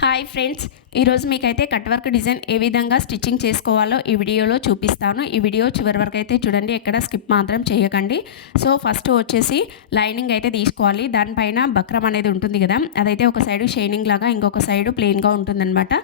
Hi friends, ఈరోజు మీకైతే cut work design ఏ విధంగా స్టిచ్చింగ్ చేసుకోవాలో ఈ వీడియోలో చూపిస్తాను. ఈ వీడియో చివరి వరకు అయితే చూడండి, ఎక్కడ స్కిప్ మాత్రం చేయకండి. సో ఫస్ట్ వచ్చేసి లైనింగ్ అయితే తీసుకోవాలి. దానిపైన బక్రం అనేది ఉంటుంది కదా, అదైతే ఒక సైడు షైనింగ్ లాగా, ఇంకొక సైడు ప్లెయిన్గా ఉంటుందన్నమాట.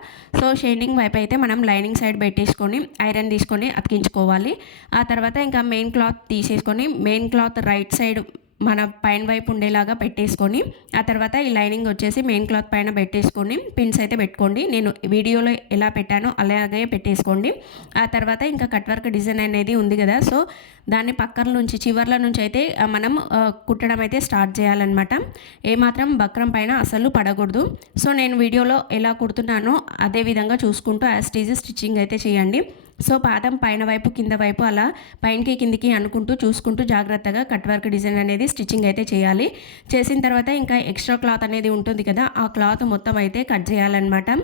సో షైనింగ్ వైపు అయితే మనం లైనింగ్ సైడ్ పెట్టేసుకొని ఐరన్ తీసుకొని అతికించుకోవాలి. ఆ తర్వాత ఇంకా మెయిన్ క్లాత్ తీసేసుకొని మెయిన్ క్లాత్ రైట్ సైడ్ మన పైన వైపు ఉండేలాగా పెట్టేసుకొని, ఆ తర్వాత ఈ లైనింగ్ వచ్చేసి మెయిన్ క్లాత్ పైన పెట్టేసుకొని పిన్స్ అయితే పెట్టుకోండి. నేను వీడియోలో ఎలా పెట్టానో అలాగే పెట్టేసుకోండి. ఆ తర్వాత ఇంకా కట్ వర్క్ డిజైన్ అనేది ఉంది కదా, సో దాన్ని పక్కన నుంచి చివర్ల నుంచి అయితే మనం కుట్టడం అయితే స్టార్ట్ చేయాలన్నమాట. ఏమాత్రం బక్రం పైన అసలు పడకూడదు. సో నేను వీడియోలో ఎలా కుడుతున్నానో అదే విధంగా చూసుకుంటూ యాజ్ టీజ్ స్టిచ్చింగ్ అయితే చేయండి. సో పాదం పైన వైపు కింద వైపు అలా పైనకి కిందికి అనుకుంటూ చూసుకుంటూ జాగ్రత్తగా కట్ వర్క్ డిజైన్ అనేది స్టిచ్చింగ్ అయితే చేయాలి. చేసిన తర్వాత ఇంకా ఎక్స్ట్రా క్లాత్ అనేది ఉంటుంది కదా, ఆ క్లాత్ మొత్తం అయితే కట్ చేయాలన్నమాట.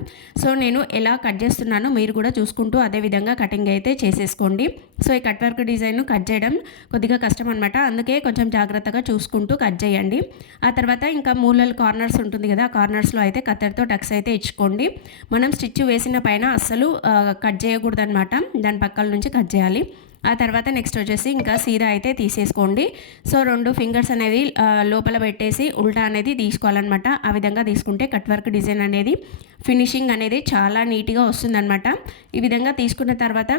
సో నేను ఎలా కట్ చేస్తున్నానో మీరు కూడా చూసుకుంటూ అదే విధంగా కటింగ్ అయితే చేసేసుకోండి. సో ఈ కట్ వర్క్ డిజైన్ కట్ చేయడం కొద్దిగా కష్టం అనమాట, అందుకే కొంచెం జాగ్రత్తగా చూసుకుంటూ కట్ చేయండి. ఆ తర్వాత ఇంకా మూలలు కార్నర్స్ ఉంటుంది కదా, ఆ కార్నర్స్లో అయితే కత్తెరతో టక్స్ అయితే ఇచ్చుకోండి. మనం స్టిచ్ వేసిన పైన అస్సలు కట్ చేయకూడదు అనమాట, దాని పక్కల నుంచి కట్ చేయాలి. ఆ తర్వాత నెక్స్ట్ వచ్చేసి ఇంకా సీదా అయితే తీసేసుకోండి. సో 2 ఫింగర్స్ అనేది లోపల పెట్టేసి ఉల్టా అనేది తీసుకోవాలన్నమాట. ఆ విధంగా తీసుకుంటే కట్ వర్క్ డిజైన్ అనేది ఫినిషింగ్ అనేది చాలా నీట్గా వస్తుందన్నమాట. ఈ విధంగా తీసుకున్న తర్వాత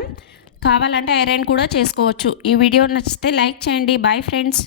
కావాలంటే ఐరన్ కూడా చేసుకోవచ్చు. ఈ వీడియో నచ్చితే లైక్ చేయండి. Bye friends.